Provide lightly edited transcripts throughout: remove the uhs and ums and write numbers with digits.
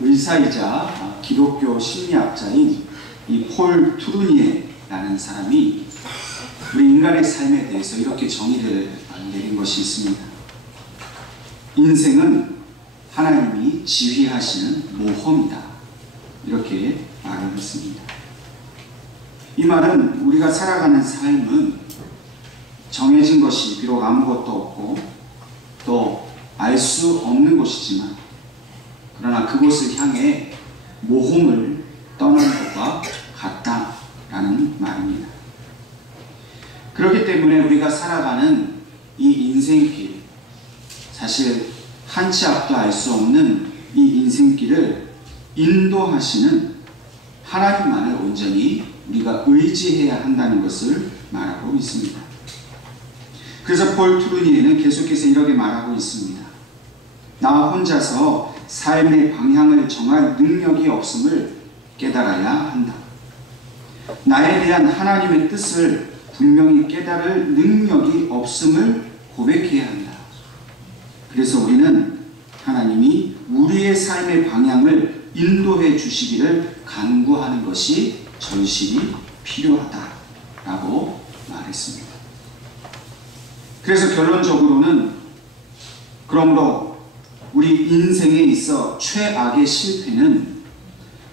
의사이자 기독교 심리학자인 이 폴 투르니에라는 사람이 우리 인간의 삶에 대해서 이렇게 정의를 내린 것이 있습니다. 인생은 하나님이 지휘하시는 모험이다. 이렇게 말을 했습니다. 이 말은 우리가 살아가는 삶은 정해진 것이 비록 아무것도 없고 또 알 수 없는 곳이지만 그러나 그곳을 향해 모험을 떠나는 것과 같다라는 말입니다. 그렇기 때문에 우리가 살아가는 이 인생길, 사실 한 치 앞도 알 수 없는 이 인생길을 인도하시는 하나님만을 온전히 우리가 의지해야 한다는 것을 말하고 있습니다. 그래서 폴 투르니에는 계속해서 이렇게 말하고 있습니다. 나 혼자서 삶의 방향을 정할 능력이 없음을 깨달아야 한다. 나에 대한 하나님의 뜻을 분명히 깨달을 능력이 없음을 고백해야 한다. 그래서 우리는 하나님이 우리의 삶의 방향을 인도해 주시기를 간구하는 것이 절실히 필요하다라고 말했습니다. 그래서 결론적으로는 그러므로 우리 인생에 있어 최악의 실패는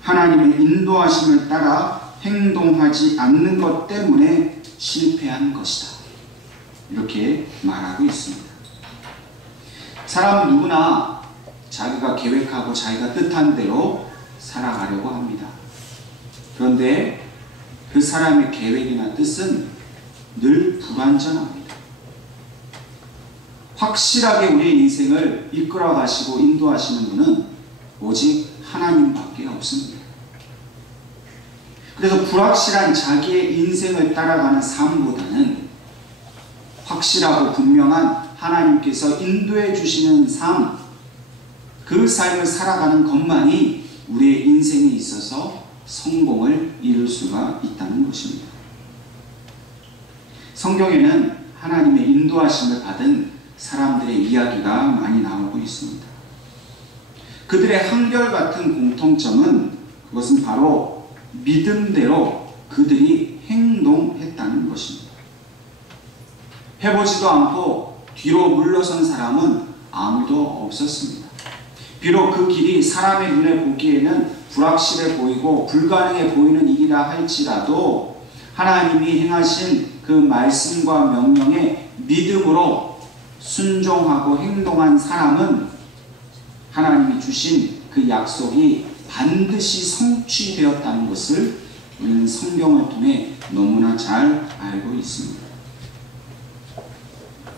하나님의 인도하심을 따라 행동하지 않는 것 때문에 실패한 것이다. 이렇게 말하고 있습니다. 사람 누구나 자기가 계획하고 자기가 뜻한 대로 살아가려고 합니다. 그런데 그 사람의 계획이나 뜻은 늘 불완전합니다. 확실하게 우리의 인생을 이끌어 가시고 인도하시는 분은 오직 하나님밖에 없습니다. 그래서 불확실한 자기의 인생을 따라가는 삶보다는 확실하고 분명한 하나님께서 인도해 주시는 삶, 그 삶을 살아가는 것만이 우리의 인생에 있어서 성공을 이룰 수가 있다는 것입니다. 성경에는 하나님의 인도하심을 받은 사람들의 이야기가 많이 나오고 있습니다. 그들의 한결같은 공통점은 그것은 바로 믿음대로 그들이 행동했다는 것입니다. 해보지도 않고 뒤로 물러선 사람은 아무도 없었습니다. 비록 그 길이 사람의 눈에 보기에는 불확실해 보이고 불가능해 보이는 일이라 할지라도 하나님이 행하신 그 말씀과 명령에 믿음으로 순종하고 행동한 사람은 하나님이 주신 그 약속이 반드시 성취되었다는 것을 우리는 성경을 통해 너무나 잘 알고 있습니다.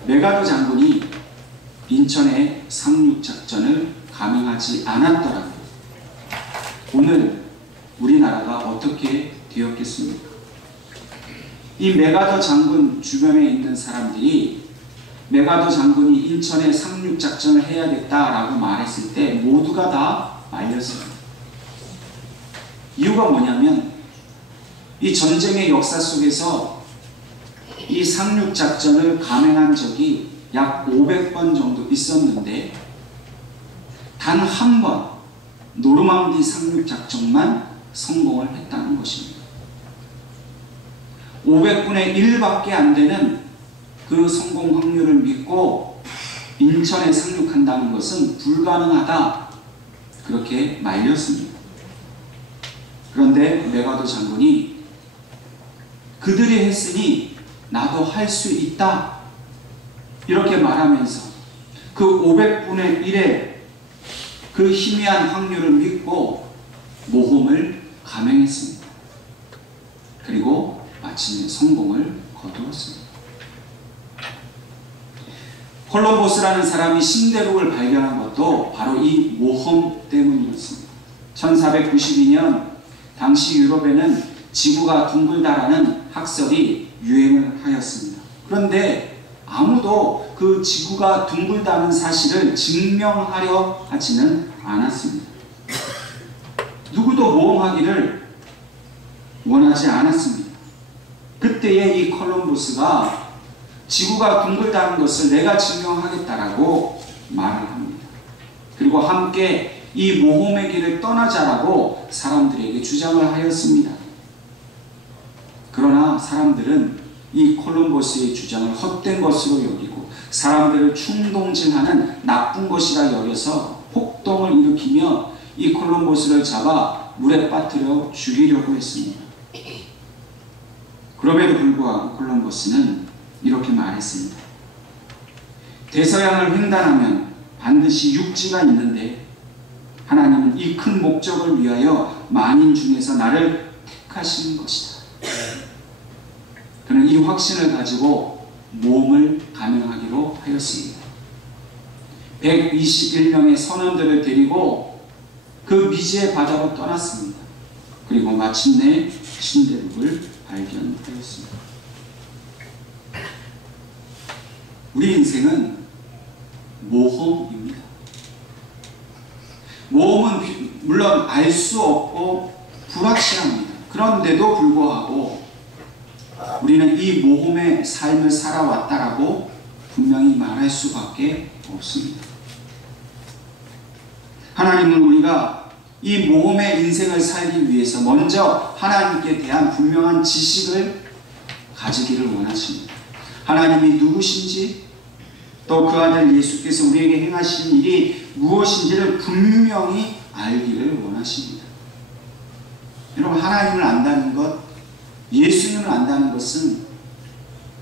메가더 장군이 인천의 상륙작전을 감행하지 않았더라도 오늘 우리나라가 어떻게 되었겠습니까? 이 메가더 장군 주변에 있는 사람들이 메가더 장군이 인천에 상륙작전을 해야겠다라고 말했을 때 모두가 다 말렸습니다. 이유가 뭐냐면 이 전쟁의 역사 속에서 이 상륙작전을 감행한 적이 약 500번 정도 있었는데 단 한 번 노르망디 상륙작전만 성공을 했다는 것입니다. 500분의 1밖에 안 되는 그 성공 확률을 믿고 인천에 상륙한다는 것은 불가능하다. 그렇게 말렸습니다. 그런데 메가더 장군이 그들이 했으니 나도 할 수 있다. 이렇게 말하면서 그 500분의 1의 그 희미한 확률을 믿고 모험을 감행했습니다. 그리고 마침내 성공을 거두었습니다. 콜럼버스라는 사람이 신대륙을 발견한 것도 바로 이 모험 때문이었습니다. 1492년 당시 유럽에는 지구가 둥글다라는 학설이 유행을 하였습니다. 그런데 아무도 그 지구가 둥글다는 사실을 증명하려 하지는 않았습니다. 누구도 모험하기를 원하지 않았습니다. 그때에 이 콜럼버스가 지구가 둥글다는 것을 내가 증명하겠다라고 말을 합니다. 그리고 함께 이 모험의 길을 떠나자라고 사람들에게 주장을 하였습니다. 그러나 사람들은 이 콜럼버스의 주장을 헛된 것으로 여기고 사람들을 충동질하는 나쁜 것이라 여겨서 폭동을 일으키며 이 콜럼버스를 잡아 물에 빠뜨려 죽이려고 했습니다. 그럼에도 불구하고 콜럼버스는 이렇게 말했습니다. 대서양을 횡단하면 반드시 육지가 있는데 하나님은 이 큰 목적을 위하여 만인 중에서 나를 택하신 것이다. 그는 이 확신을 가지고 모험을 감행하기로 하였습니다. 121명의 선원들을 데리고 그 미지의 바다로 떠났습니다. 그리고 마침내 신대륙을 발견하였습니다. 우리 인생은 모험입니다. 모험은 물론 알 수 없고 불확실합니다. 그런데도 불구하고 우리는 이 모험의 삶을 살아왔다라고 분명히 말할 수밖에 없습니다. 하나님은 우리가 이 모험의 인생을 살기 위해서 먼저 하나님께 대한 분명한 지식을 가지기를 원하십니다. 하나님이 누구신지 또 그 아들 예수께서 우리에게 행하신 일이 무엇인지를 분명히 알기를 원하십니다. 여러분, 하나님을 안다는 것, 예수님을 안다는 것은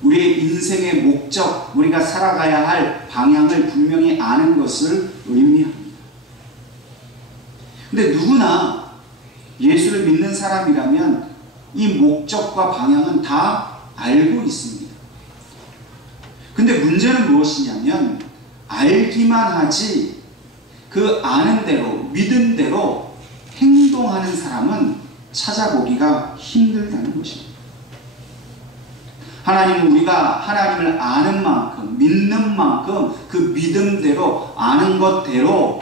우리의 인생의 목적, 우리가 살아가야 할 방향을 분명히 아는 것을 의미합니다. 근데 누구나 예수를 믿는 사람이라면 이 목적과 방향은 다 알고 있습니다. 근데 문제는 무엇이냐면 알기만 하지 그 아는 대로, 믿은 대로 행동하는 사람은 찾아보기가 힘들다는 것입니다. 하나님은 우리가 하나님을 아는 만큼, 믿는 만큼 그 믿음대로, 아는 것대로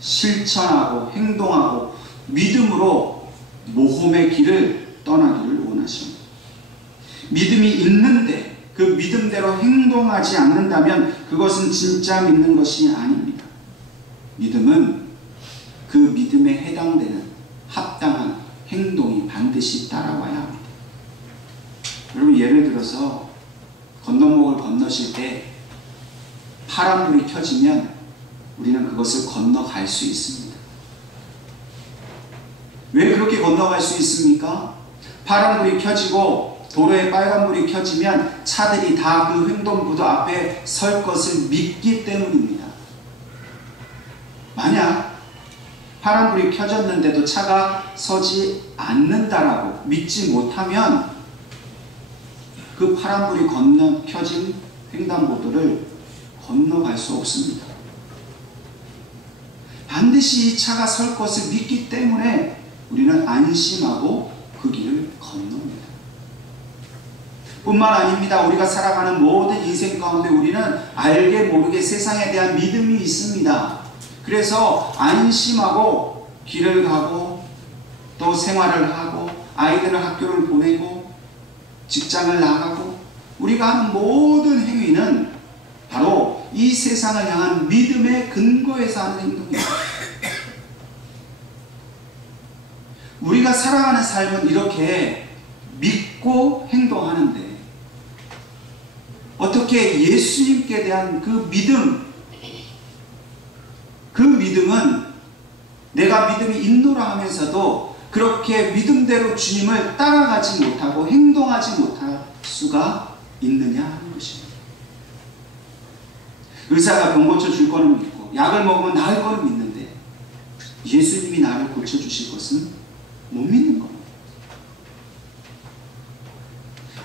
실천하고 행동하고 믿음으로 모험의 길을 떠나기를 원하십니다. 믿음이 있는데 그 믿음대로 행동하지 않는다면 그것은 진짜 믿는 것이 아닙니다. 믿음은 그 믿음에 해당되는 합당한 행동이 반드시 따라와야 합니다. 여러분, 예를 들어서 건너목을 건너실 때 파란불이 켜지면 우리는 그것을 건너갈 수 있습니다. 왜 그렇게 건너갈 수 있습니까? 파란불이 켜지고 도로에 빨간불이 켜지면 차들이 다 그 횡단보도 앞에 설 것을 믿기 때문입니다. 만약 파란불이 켜졌는데도 차가 서지 않는다라고 믿지 못하면 그 파란불이 켜진 횡단보도를 건너갈 수 없습니다. 반드시 이 차가 설 것을 믿기 때문에 우리는 안심하고 그 길을 건넙니다. 뿐만 아닙니다. 우리가 살아가는 모든 인생 가운데 우리는 알게 모르게 세상에 대한 믿음이 있습니다. 그래서 안심하고 길을 가고 또 생활을 하고 아이들을 학교를 보내고 직장을 나가고 우리가 하는 모든 행위는 바로 이 세상을 향한 믿음의 근거에서 하는 행동입니다. 우리가 살아가는 삶은 이렇게 믿고 행동하는데 어떻게 예수님께 대한 그 믿음은 내가 믿음이 있노라 하면서도 그렇게 믿음대로 주님을 따라가지 못하고 행동하지 못할 수가 있느냐 하는 것입니다. 의사가 병 고쳐줄 거는 믿고 약을 먹으면 나을 거는 믿는데 예수님이 나를 고쳐주실 것은 못 믿는 겁니다.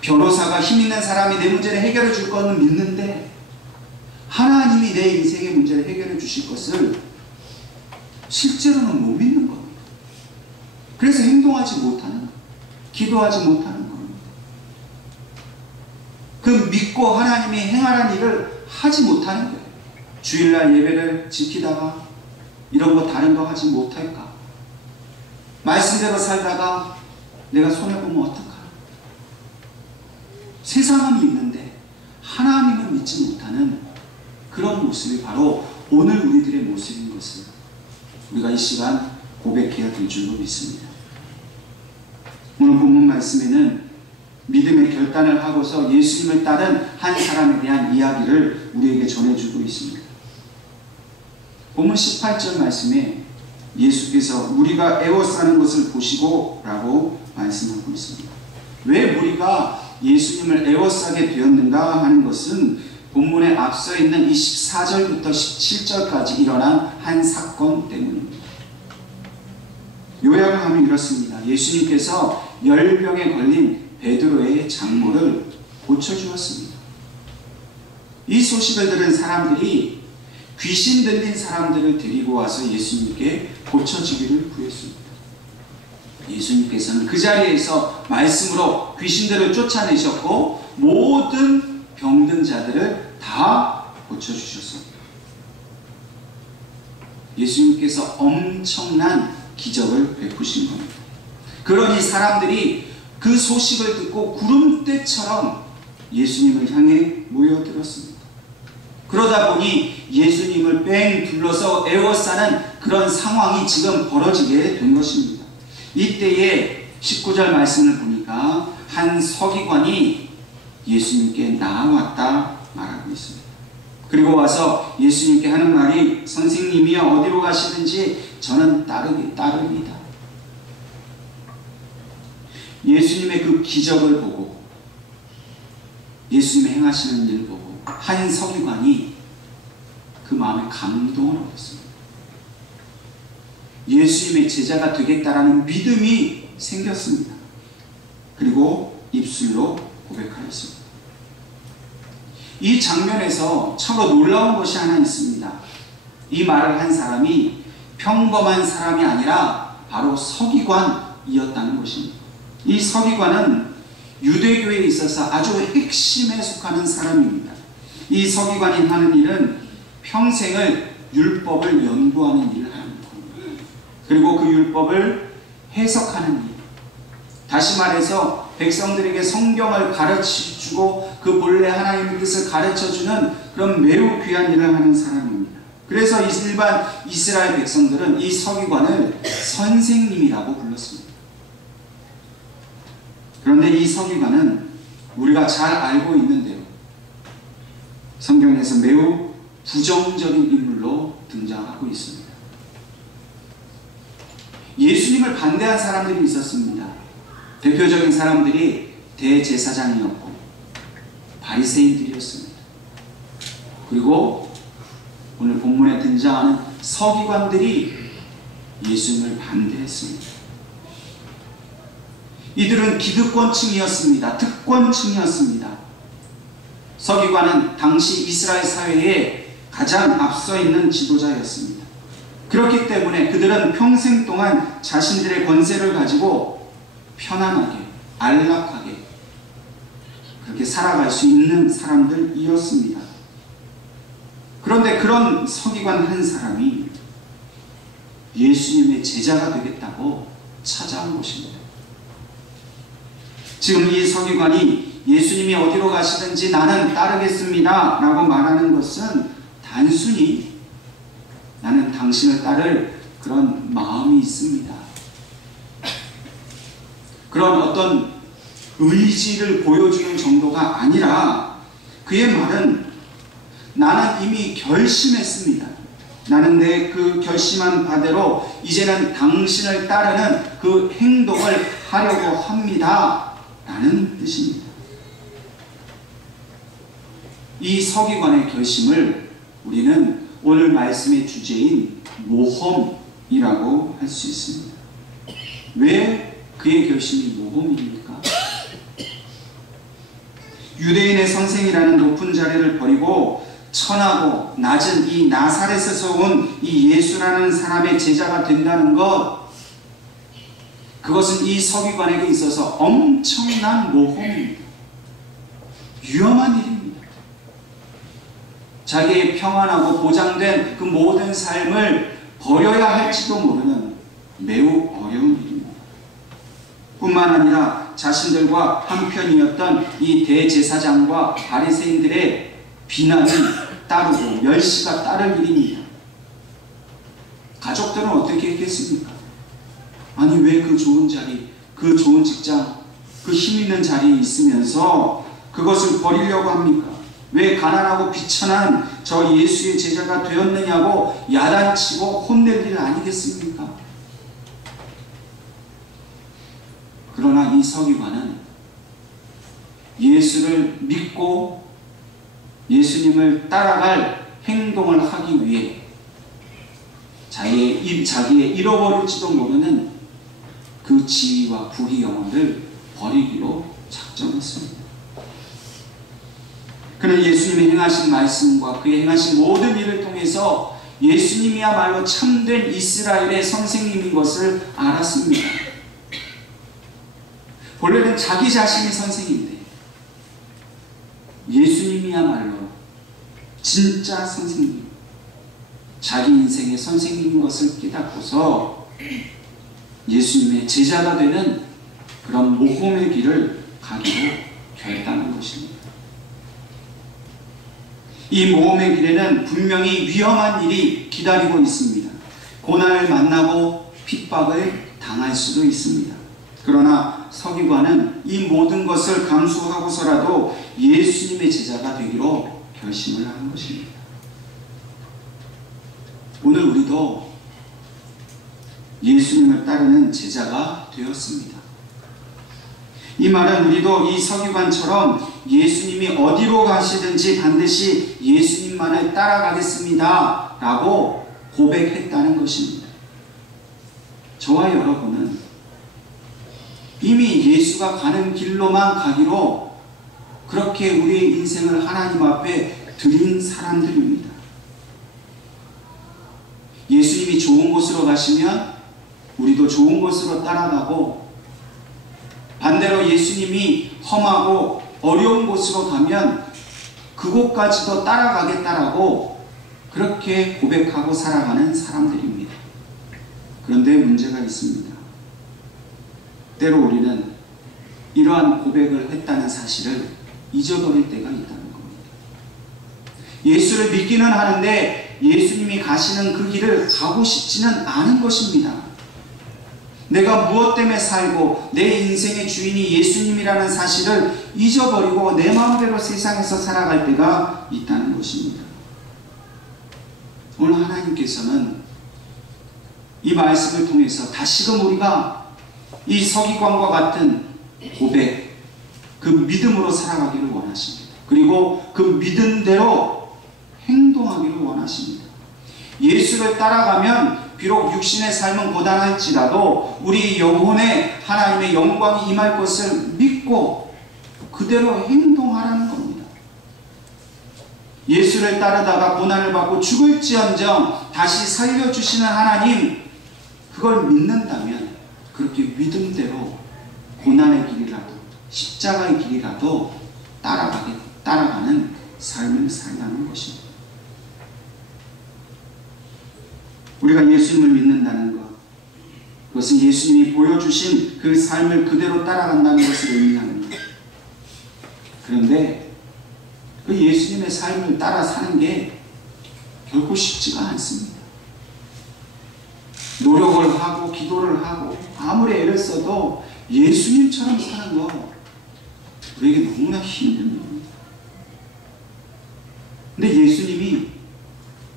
변호사가 힘있는 사람이 내 문제를 해결해 줄 거는 믿는데 하나님이 내 인생의 문제를 해결해 주실 것을 실제로는 못 믿는 겁니다. 그래서 행동하지 못하는 겁니다. 기도하지 못하는 겁니다. 그 믿고 하나님이 행하라는 일을 하지 못하는 거예요. 주일날 예배를 지키다가 이런 거 다른 거 하지 못할까? 말씀대로 살다가 내가 손해보면 어떡하나? 세상은 믿는데 하나님을 믿지 못하는 그런 모습이 바로 오늘 우리들의 모습인 것을 우리가 이 시간 고백해야 될 줄로 믿습니다. 오늘 본문 말씀에는 믿음의 결단을 하고서 예수님을 따른 한 사람에 대한 이야기를 우리에게 전해주고 있습니다. 본문 18절 말씀에 예수께서 무리가 애워싸는 것을 보시고 라고 말씀하고 있습니다. 왜 무리가 예수님을 애워싸게 되었는가 하는 것은 본문에 앞서 있는 24절부터 17절까지 일어난 한 사건 때문입니다. 요약을 하면 이렇습니다. 예수님께서 열병에 걸린 베드로의 장모를 고쳐주었습니다. 이 소식을 들은 사람들이 귀신 들린 사람들을 데리고 와서 예수님께 고쳐주기를 구했습니다. 예수님께서는 그 자리에서 말씀으로 귀신들을 쫓아내셨고 모든 병든 자들을 다 고쳐주셨습니다. 예수님께서 엄청난 기적을 베푸신 겁니다. 그러니 사람들이 그 소식을 듣고 구름대처럼 예수님을 향해 모여들었습니다. 그러다 보니 예수님을 뺑 둘러서 애워싸는 그런 상황이 지금 벌어지게 된 것입니다. 이때에 19절 말씀을 보니까 한 서기관이 예수님께 나아왔다 말하고 있습니다. 그리고 와서 예수님께 하는 말이 선생님이여 어디로 가시든지 저는 따릅니다. 예수님의 그 기적을 보고 예수님의 행하시는 일을 보고 한 서기관이 그 마음에 감동을 얻었습니다. 예수님의 제자가 되겠다라는 믿음이 생겼습니다. 그리고 입술로 고백하였습니다. 이 장면에서 참으로 놀라운 것이 하나 있습니다. 이 말을 한 사람이 평범한 사람이 아니라 바로 서기관이었다는 것입니다. 이 서기관은 유대교에 있어서 아주 핵심에 속하는 사람입니다. 이 서기관이 하는 일은 평생을 율법을 연구하는 일을 하는 겁니다. 그리고 그 율법을 해석하는 일, 다시 말해서 백성들에게 성경을 가르쳐주고 그 본래 하나님의 뜻을 가르쳐주는 그런 매우 귀한 일을 하는 사람입니다. 그래서 일반 이스라엘 백성들은 이 서기관을 선생님이라고 불렀습니다. 그런데 이 서기관은 우리가 잘 알고 있는 대로 성경에서 매우 부정적인 인물로 등장하고 있습니다. 예수님을 반대한 사람들이 있었습니다. 대표적인 사람들이 대제사장이었고 바리새인들이었습니다. 그리고 오늘 본문에 등장하는 서기관들이 예수님을 반대했습니다. 이들은 기득권층이었습니다. 특권층이었습니다. 서기관은 당시 이스라엘 사회에 가장 앞서 있는 지도자였습니다. 그렇기 때문에 그들은 평생 동안 자신들의 권세를 가지고 편안하게, 안락하게 그렇게 살아갈 수 있는 사람들이었습니다. 그런데 그런 서기관 한 사람이 예수님의 제자가 되겠다고 찾아온 것입니다. 지금 이 서기관이 예수님이 어디로 가시든지 나는 따르겠습니다 라고 말하는 것은 단순히 나는 당신을 따를 그런 마음이 있습니다. 그런 어떤 의지를 보여주는 정도가 아니라 그의 말은 나는 이미 결심했습니다. 나는 내 그 결심한 바대로 이제는 당신을 따르는 그 행동을 하려고 합니다 라는 뜻입니다. 이 서기관의 결심을 우리는 오늘 말씀의 주제인 모험이라고 할 수 있습니다. 왜 그의 결심이 모험입니까? 유대인의 선생이라는 높은 자리를 버리고 천하고 낮은 이 나사렛에서 온 이 예수라는 사람의 제자가 된다는 것, 그것은 이 서기관에게 있어서 엄청난 모험입니다. 위험한 일입니다. 자기의 평안하고 보장된 그 모든 삶을 버려야 할지도 모르는 매우 어려운 일입니다. 뿐만 아니라 자신들과 한편이었던 이 대제사장과 바리새인들의 비난이 따르고 멸시가 따를 일입니다. 가족들은 어떻게 했겠습니까? 아니 왜 그 좋은 자리, 그 좋은 직장, 그 힘 있는 자리에 있으면서 그것을 버리려고 합니까? 왜 가난하고 비천한 저 예수의 제자가 되었느냐고 야단치고 혼낼 일 아니겠습니까? 그러나 이 서기관은 예수를 믿고 예수님을 따라갈 행동을 하기 위해 자기의 잃어버릴지도 모르는 그 지위와 부귀 영혼을 버리기로 작정했습니다. 그는 예수님이 행하신 말씀과 그의 행하신 모든 일을 통해서 예수님이야말로 참된 이스라엘의 선생님인 것을 알았습니다. 본래는 자기 자신이 선생인데 예수님이야말로 진짜 선생님, 자기 인생의 선생님인 것을 깨닫고서 예수님의 제자가 되는 그런 모험의 길을 가기로 결단한 것입니다. 이 모험의 길에는 분명히 위험한 일이 기다리고 있습니다. 고난을 만나고 핍박을 당할 수도 있습니다. 그러나 서기관은 이 모든 것을 감수하고서라도 예수님의 제자가 되기로 결심을 하는 것입니다. 오늘 우리도 예수님을 따르는 제자가 되었습니다. 이 말은 우리도 이 서기관처럼 예수님이 어디로 가시든지 반드시 예수님만을 따라가겠습니다 라고 고백했다는 것입니다. 저와 여러분은 이미 예수가 가는 길로만 가기로 그렇게 우리의 인생을 하나님 앞에 드린 사람들입니다. 예수님이 좋은 곳으로 가시면 우리도 좋은 곳으로 따라가고, 반대로 예수님이 험하고 어려운 곳으로 가면 그곳까지도 따라가겠다라고 그렇게 고백하고 살아가는 사람들입니다. 그런데 문제가 있습니다. 때로 우리는 이러한 고백을 했다는 사실을 잊어버릴 때가 있다는 겁니다. 예수를 믿기는 하는데 예수님이 가시는 그 길을 가고 싶지는 않은 것입니다. 내가 무엇 때문에 살고 내 인생의 주인이 예수님이라는 사실을 잊어버리고 내 마음대로 세상에서 살아갈 때가 있다는 것입니다. 오늘 하나님께서는 이 말씀을 통해서 다시금 우리가 이 서기관과 같은 고백, 그 믿음으로 살아가기를 원하십니다. 그리고 그 믿음대로 행동하기를 원하십니다. 예수를 따라가면 비록 육신의 삶은 고단할지라도 우리 영혼에 하나님의 영광이 임할 것을 믿고 그대로 행동하라는 겁니다. 예수를 따르다가 고난을 받고 죽을지언정 다시 살려주시는 하나님, 그걸 믿는다면 그렇게 믿음대로 고난의 길이라도 십자가의 길이라도 따라가는 삶을 살라는 것입니다. 우리가 예수님을 믿는다는 것, 그것은 예수님이 보여주신 그 삶을 그대로 따라간다는 것을 의미하는 것. 그런데 그 예수님의 삶을 따라 사는 게 결코 쉽지가 않습니다. 노력을 하고 기도를 하고 아무리 애를 써도 예수님처럼 사는 거 우리에게 너무나 힘든 겁니다. 근데 예수님이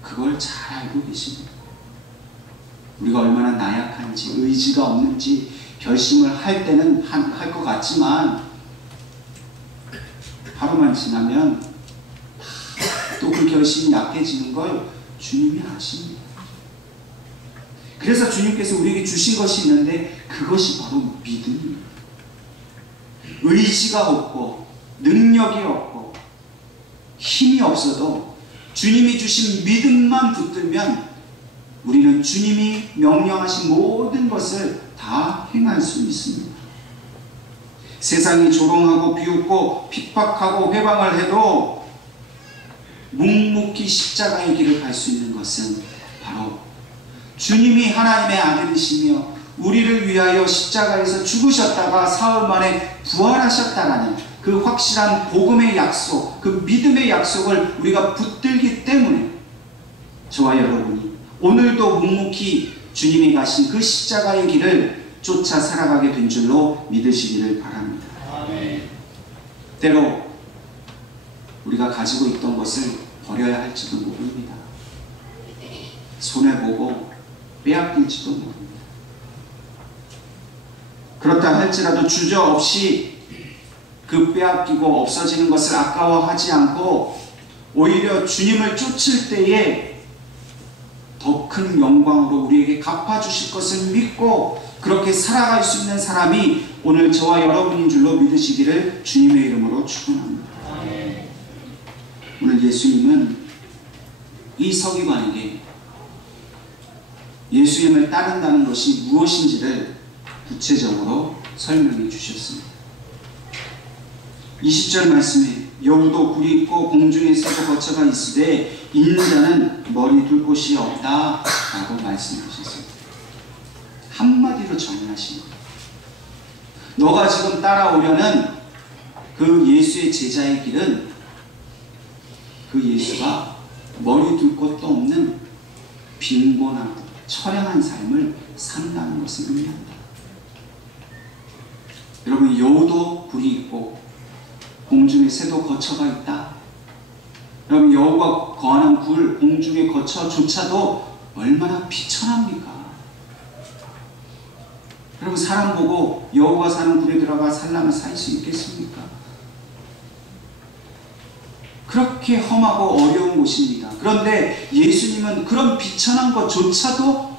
그걸 잘 알고 계십니다. 우리가 얼마나 나약한지, 의지가 없는지 결심을 할 때는 할 것 같지만 하루만 지나면 또 그 결심이 약해지는 걸 주님이 아십니다. 그래서 주님께서 우리에게 주신 것이 있는데 그것이 바로 믿음입니다. 의지가 없고 능력이 없고 힘이 없어도 주님이 주신 믿음만 붙들면 우리는 주님이 명령하신 모든 것을 다 행할 수 있습니다. 세상이 조롱하고 비웃고 핍박하고 회방을 해도 묵묵히 십자가의 길을 갈 수 있는 것은 바로 주님이 하나님의 아들이시며 우리를 위하여 십자가에서 죽으셨다가 사흘 만에 부활하셨다라는 그 확실한 복음의 약속, 그 믿음의 약속을 우리가 붙들기 때문에 저와 여러분이 오늘도 묵묵히 주님이 가신 그 십자가의 길을 쫓아 살아가게 된 줄로 믿으시기를 바랍니다. 아멘. 때로 우리가 가지고 있던 것을 버려야 할지도 모릅니다. 손해보고 빼앗길지도 모릅니다. 그렇다 할지라도 주저없이 그 빼앗기고 없어지는 것을 아까워하지 않고 오히려 주님을 쫓을 때에 더 큰 영광으로 우리에게 갚아주실 것을 믿고 그렇게 살아갈 수 있는 사람이 오늘 저와 여러분인 줄로 믿으시기를 주님의 이름으로 축원합니다. 오늘 예수님은 이 서기관에게 예수님을 따른다는 것이 무엇인지를 구체적으로 설명해 주셨습니다. 20절 말씀에 여우도 굴이 있고 공중에 새도 거처가 있으되 있는 자는 머리 둘 곳이 없다 라고 말씀하셨습니다. 한마디로 정리하신 거예요. 너가 지금 따라오려는 그 예수의 제자의 길은 그 예수가 머리 둘 곳도 없는 빈곤하고 처량한 삶을 산다는 것을 의미합니다. 여러분, 여우도 굴이 있고 공중에 새도 거처가 있다. 여러분, 여우가 거하는 굴, 공중의 거처조차도 얼마나 비천합니까? 여러분, 사람 보고 여우가 사는 굴에 들어가 살라면 살 수 있겠습니까? 그렇게 험하고 어려운 곳입니다. 그런데 예수님은 그런 비천한 것조차도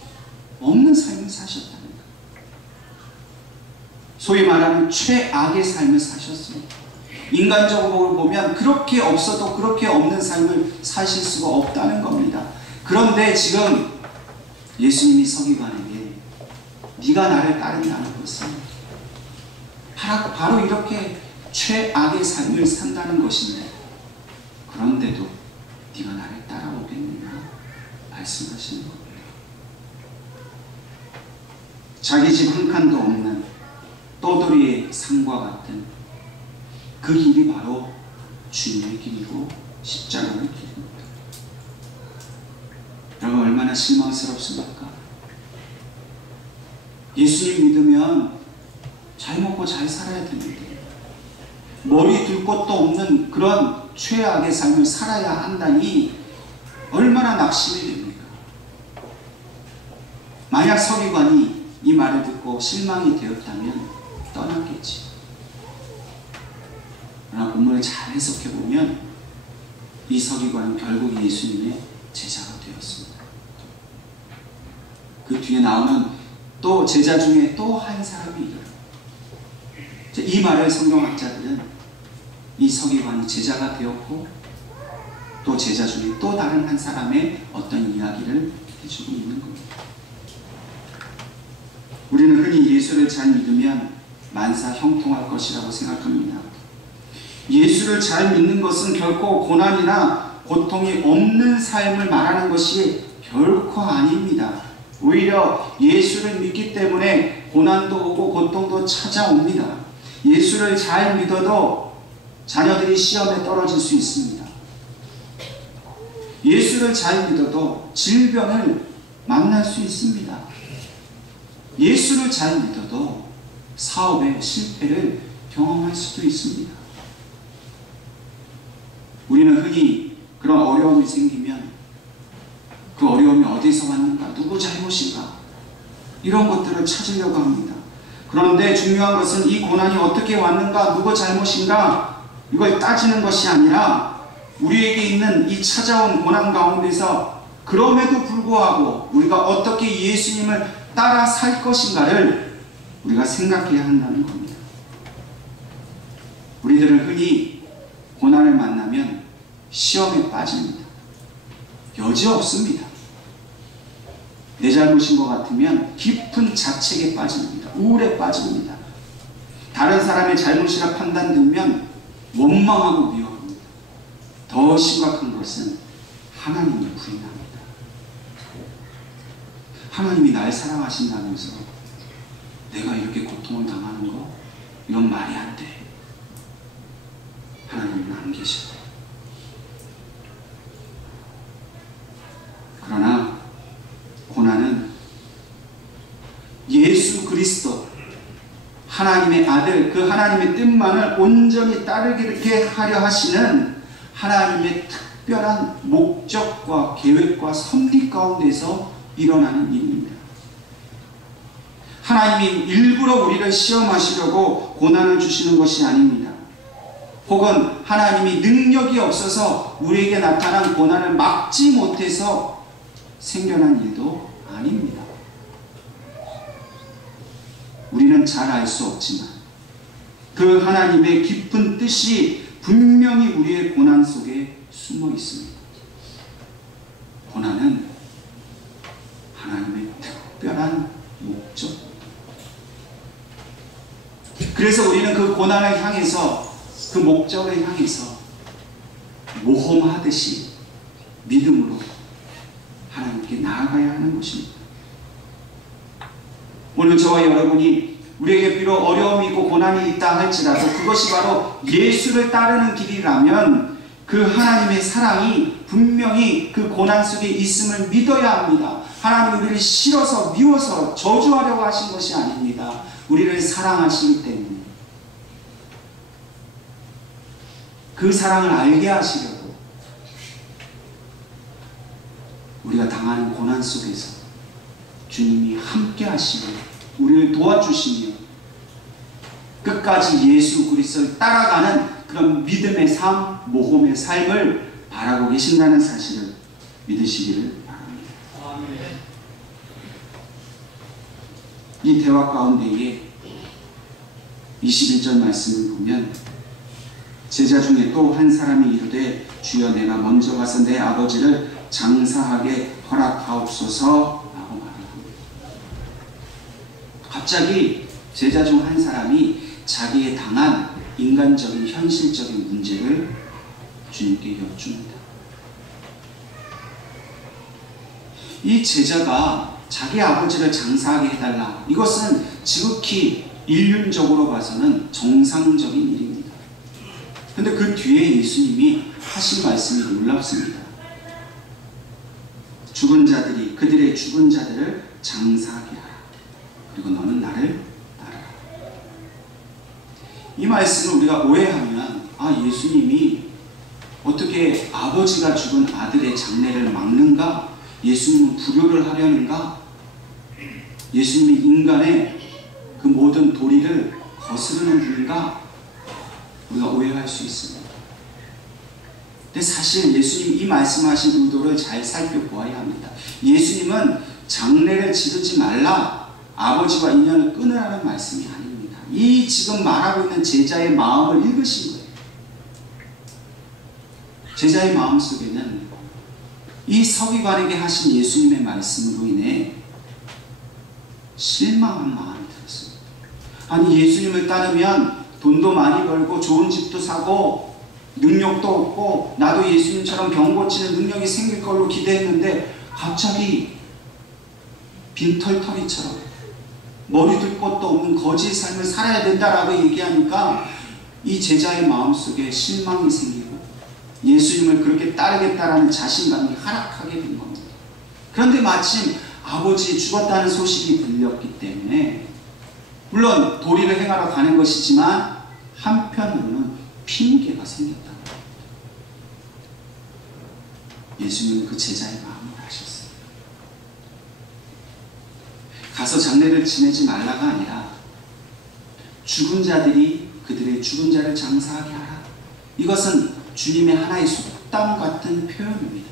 없는 삶을 사셨다는 거예요. 소위 말하는 최악의 삶을 사셨습니다. 인간적으로 보면 그렇게 없어도 그렇게 없는 삶을 사실 수가 없다는 겁니다. 그런데 지금 예수님이 서기관에게 네가 나를 따른다는 것은 바로 이렇게 최악의 삶을 산다는 것인데 그런데도 네가 나를 따라오겠느냐 말씀하시는 겁니다. 자기 집 한 칸도 없는 떠돌이의 삶과 같은 그 길이 바로 주님의 길이고 십자가의 길입니다. 여러분, 얼마나 실망스럽습니까? 예수님 믿으면 잘 먹고 잘 살아야 되는데 머리 둘 곳도 없는 그런 최악의 삶을 살아야 한다니 얼마나 낙심이 됩니까? 만약 서기관이 이 말을 듣고 실망이 되었다면 떠났겠지. 그러나 본문을 잘 해석해보면 이 서기관은 결국 예수님의 제자가 되었습니다. 그 뒤에 나오는 또 제자 중에 또 한 사람이 일어나요. 이 말을 성경학자들은 이 서기관이 제자가 되었고 또 제자 중에 또 다른 한 사람의 어떤 이야기를 해주고 있는 겁니다. 우리는 흔히 예수를 잘 믿으면 만사 형통할 것이라고 생각합니다. 예수를 잘 믿는 것은 결코 고난이나 고통이 없는 삶을 말하는 것이 결코 아닙니다. 오히려 예수를 믿기 때문에 고난도 오고 고통도 찾아옵니다. 예수를 잘 믿어도 자녀들이 시험에 떨어질 수 있습니다. 예수를 잘 믿어도 질병을 만날 수 있습니다. 예수를 잘 믿어도 사업의 실패를 경험할 수도 있습니다. 우리는 흔히 그런 어려움이 생기면 그 어려움이 어디서 왔는가, 누구 잘못인가, 이런 것들을 찾으려고 합니다. 그런데 중요한 것은 이 고난이 어떻게 왔는가, 누구 잘못인가, 이걸 따지는 것이 아니라 우리에게 있는 이 찾아온 고난 가운데서 그럼에도 불구하고 우리가 어떻게 예수님을 따라 살 것인가를 우리가 생각해야 한다는 겁니다. 우리들은 흔히 고난을 만나면 시험에 빠집니다. 여지없습니다. 내 잘못인 것 같으면 깊은 자책에 빠집니다. 우울에 빠집니다. 다른 사람의 잘못이라 판단되면 원망하고 미워합니다. 더 심각한 것은 하나님을 부인합니다. 하나님이 날 사랑하신다면서 내가 이렇게 고통을 당하는 거, 이건 말이 안 돼. 하나님은 안 계셔. 그러나 예수 그리스도 하나님의 아들, 그 하나님의 뜻만을 온전히 따르게 하려 하시는 하나님의 특별한 목적과 계획과 섭리 가운데서 일어나는 일입니다. 하나님이 일부러 우리를 시험하시려고 고난을 주시는 것이 아닙니다. 혹은 하나님이 능력이 없어서 우리에게 나타난 고난을 막지 못해서 생겨난 일도 아닙니다. 우리는 잘 알 수 없지만 그 하나님의 깊은 뜻이 분명히 우리의 고난 속에 숨어 있습니다. 고난은 하나님의 특별한 목적. 그래서 우리는 그 고난을 향해서, 그 목적을 향해서 모험하듯이 믿음으로 하나님께 나아가야 하는 것입니다. 오늘 저와 여러분이 우리에게 비록 어려움이 있고 고난이 있다 할지라도 그것이 바로 예수를 따르는 길이라면 그 하나님의 사랑이 분명히 그 고난 속에 있음을 믿어야 합니다. 하나님이 우리를 싫어서 미워서 저주하려고 하신 것이 아닙니다. 우리를 사랑하시기 때문에 그 사랑을 알게 하시려고 우리가 당하는 고난 속에서 주님이 함께 하시고 우리를 도와주시며 끝까지 예수 그리스도를 따라가는 그런 믿음의 삶, 모험의 삶을 바라고 계신다는 사실을 믿으시기를 바랍니다. 이 대화 가운데에 21절 말씀을 보면 제자 중에 또 한 사람이 이르되 주여 내가 먼저 가서 내 아버지를 장사하게 허락하옵소서 라고 말합니다. 갑자기 제자 중 한 사람이 자기의 당한 인간적인 현실적인 문제를 주님께 여쭙니다. 이 제자가 자기 아버지를 장사하게 해달라, 이것은 지극히 인륜적으로 봐서는 정상적인 일입니다. 그런데 그 뒤에 예수님이 하신 말씀이 놀랍습니다. 죽은 자들이 그들의 죽은 자들을 장사하게 하라. 그리고 너는 나를 따르라. 이 말씀을 우리가 오해하면 예수님이 어떻게 아버지가 죽은 아들의 장례를 막는가? 예수님은 불효를 하려는가? 예수님이 인간의 그 모든 도리를 거스르는 분인가? 우리가 오해할 수 있습니다. 근데 사실 예수님이 이 말씀하신 의도를 잘 살펴보아야 합니다. 예수님은 장례를 치르지 말라, 아버지와 인연을 끊으라는 말씀이 아닙니다. 이 지금 말하고 있는 제자의 마음을 읽으신 거예요. 제자의 마음 속에는 이 서기관에게 하신 예수님의 말씀으로 인해 실망한 마음이 들었습니다. 아니, 예수님을 따르면 돈도 많이 벌고 좋은 집도 사고 능력도 없고 나도 예수님처럼 병 고치는 능력이 생길 걸로 기대했는데 갑자기 빈털터리처럼 머리둘 것도 없는 거지의 삶을 살아야 된다라고 얘기하니까 이 제자의 마음속에 실망이 생기고 예수님을 그렇게 따르겠다라는 자신감이 하락하게 된 겁니다. 그런데 마침 아버지 죽었다는 소식이 들렸기 때문에 물론 도리를 행하러 가는 것이지만 한편으로는 핑계가 생겼다. 예수님은 그 제자의 마음을 아셨어요. 가서 장례를 지내지 말라가 아니라 죽은 자들이 그들의 죽은 자를 장사하게 하라. 이것은 주님의 하나의 속담 같은 표현입니다.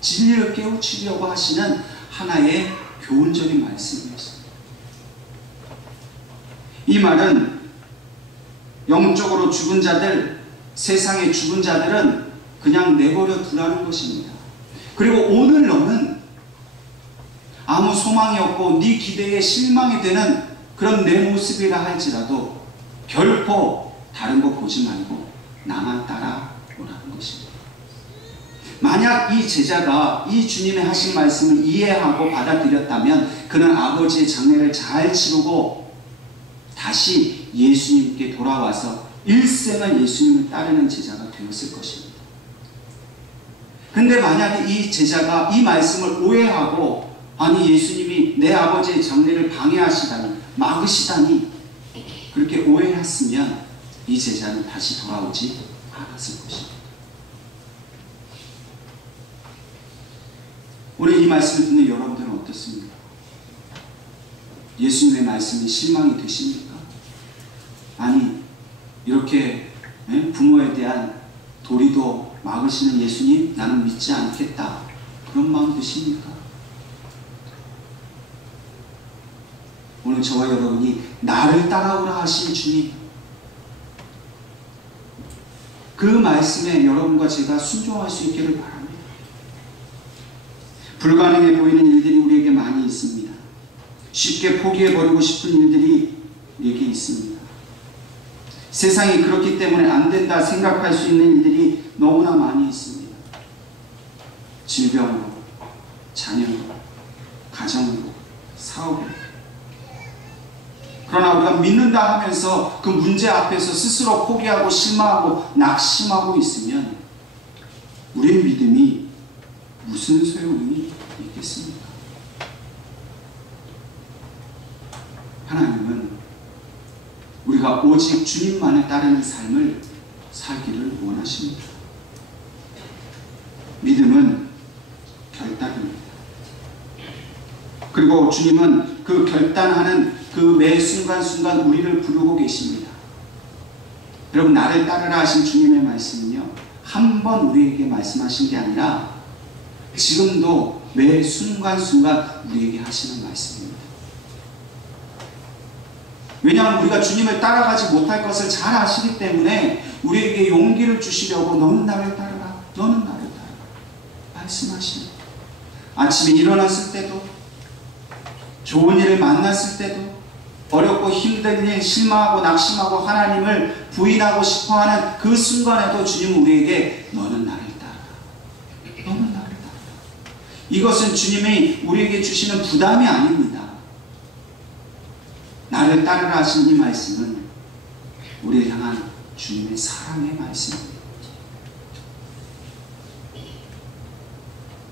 진리를 깨우치려고 하시는 하나의 교훈적인 말씀이었습니다. 이 말은 영적으로 죽은 자들, 세상의 죽은 자들은 그냥 내버려 두라는 것입니다. 그리고 오늘 너는 아무 소망이 없고 네 기대에 실망이 되는 그런 내 모습이라 할지라도 결코 다른 거 보지 말고 나만 따라오라는 것입니다. 만약 이 제자가 이 주님의 하신 말씀을 이해하고 받아들였다면 그는 아버지의 장례를 잘 치르고 다시 예수님께 돌아와서 일생을 예수님을 따르는 제자가 되었을 것입니다. 근데 만약에 이 제자가 이 말씀을 오해하고 아니 예수님이 내 아버지의 장례를 방해하시다니, 막으시다니 그렇게 오해했으면 이 제자는 다시 돌아오지 않았을 것입니다. 오늘 이 말씀을 듣는 여러분들은 어떻습니까? 예수님의 말씀이 실망이 되십니까? 아니 이렇게 부모에 대한 도리도 막으시는 예수님 나는 믿지 않겠다, 그런 마음 드십니까? 오늘 저와 여러분이 나를 따라오라 하신 주님, 그 말씀에 여러분과 제가 순종할 수 있기를 바랍니다. 불가능해 보이는 일들이 우리에게 많이 있습니다. 쉽게 포기해버리고 싶은 일들이 우리에게 있습니다. 세상이 그렇기 때문에 안 된다 생각할 수 있는 일들이 너무나 많이 있습니다. 질병으로, 자녀로, 가정으로, 사업으로. 그러나 우리가 믿는다 하면서 그 문제 앞에서 스스로 포기하고 실망하고 낙심하고 있으면 우리의 믿음이 무슨 소용이 있겠습니까? 하나님은 우리가 오직 주님만을 따르는 삶을 살기를 원하십니다. 믿음은 결단입니다. 그리고 주님은 그 결단하는 그 매 순간순간 우리를 부르고 계십니다. 여러분, 나를 따르라 하신 주님의 말씀은요, 한 번 우리에게 말씀하신 게 아니라 지금도 매 순간순간 우리에게 하시는 말씀입니다. 왜냐하면 우리가 주님을 따라가지 못할 것을 잘 아시기 때문에 우리에게 용기를 주시려고 너는 나를 따르라, 너는 나를 따르라 말씀하십니다. 아침에 일어났을 때도, 좋은 일을 만났을 때도, 어렵고 힘든 일, 실망하고 낙심하고 하나님을 부인하고 싶어하는 그 순간에도 주님은 우리에게 너는 나를 따르라, 너는 나를 따르라. 이것은 주님이 우리에게 주시는 부담이 아닙니다. 나를 따르라 하신 이 말씀은 우리를 향한 주님의 사랑의 말씀입니다.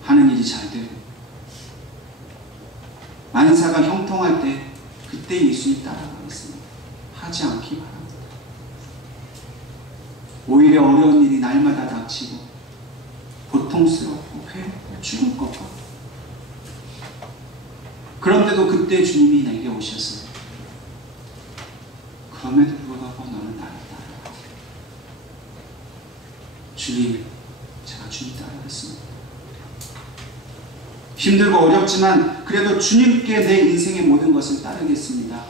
하는 일이 잘 되고 만사가 형통할 때 그때 예수님 따라가겠습니다. 하지 않기 바랍니다. 오히려 어려운 일이 날마다 닥치고 고통스럽고 괴롭고 죽을 것 같고, 그런데도 그때 주님이 내게 오셔서 그럼에도 불구하고 너는 나를 따르라. 주님, 제가 주님 따르겠습니다. 힘들고 어렵지만 그래도 주님께 내 인생의 모든 것을 따르겠습니다.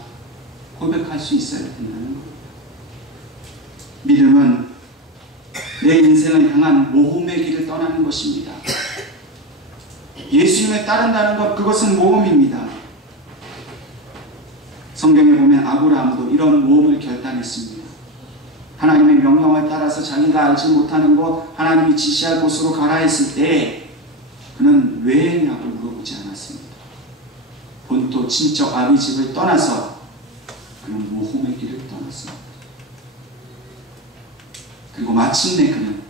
고백할 수 있어야 된다는 겁니다. 믿음은 내 인생을 향한 모험의 길을 떠나는 것입니다. 예수님을 따른다는 것, 그것은 모험입니다. 성경에 보면 아브라함도 이런 모험을 결단했습니다. 하나님의 명령을 따라서 자기가 알지 못하는 곳, 하나님이 지시할 곳으로 가라 했을 때 그는 왜 했냐고 물어보지 않았습니다. 본토 친척 아비 집을 떠나서 그는 모험의 길을 떠났습니다. 그리고 마침내 그는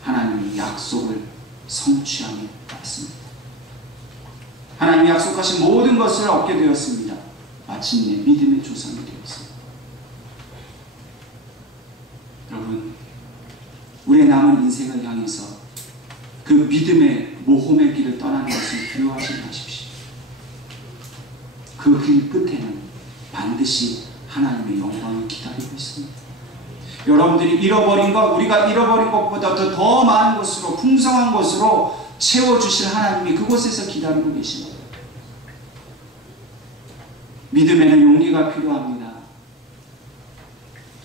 하나님의 약속을 성취하게 되었습니다. 하나님이 약속하신 모든 것을 얻게 되었습니다. 마침내 믿음의 조상이 되었습니다. 여러분, 우리의 남은 인생을 향해서 그 믿음의 모험의 길을 떠나는 것을 두려워하지 마십시오. 그 길 끝에는 반드시 하나님의 영광이 기다리고 있습니다. 여러분들이 잃어버린 것, 우리가 잃어버린 것보다 더 많은 것으로, 풍성한 것으로 채워주실 하나님이 그곳에서 기다리고 계십니다. 믿음에는 용기가 필요합니다.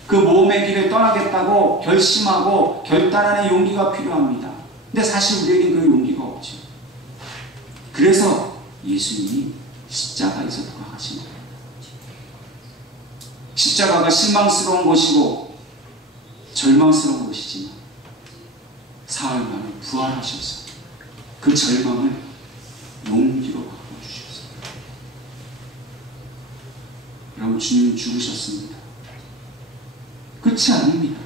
그 모험의 길을 떠나겠다고 결심하고 결단하는 용기가 필요합니다. 근데 사실 우리에게 그 용기가 없죠. 그래서 예수님이 십자가에서 돌아가신 겁니다. 십자가가 실망스러운 것이고 절망스러운 것이지만 사흘 만에 부활하셔서 그 절망을 용기로 바꿔주셨습니다. 여러분, 주님은 죽으셨습니다. 끝이 아닙니다.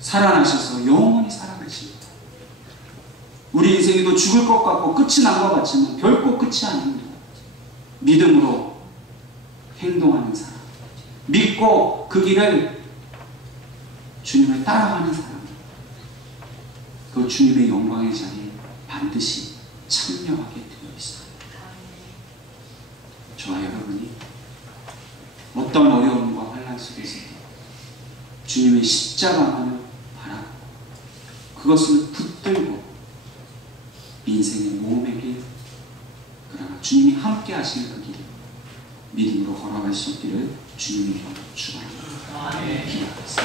살아나셔서 영원히 살아계십니다. 우리 인생에도 죽을 것 같고 끝이 난 것 같지만 결코 끝이 아닙니다. 믿음으로 행동하는 사람, 믿고 그 길을 주님을 따라가는 사람, 그 주님의 영광의 자리에 반드시 참여하게 되어 있습니다. 저와 여러분이 어떤 어려움과 환난 속에서 주님의 십자가만을 바라고 그것을 붙들고 인생의 모험의 길, 그러나 주님이 함께 하시는 그 길, 믿음으로 걸어갈 수 있기를 주님의 이름으로 축원합니다. 기도하겠습니다.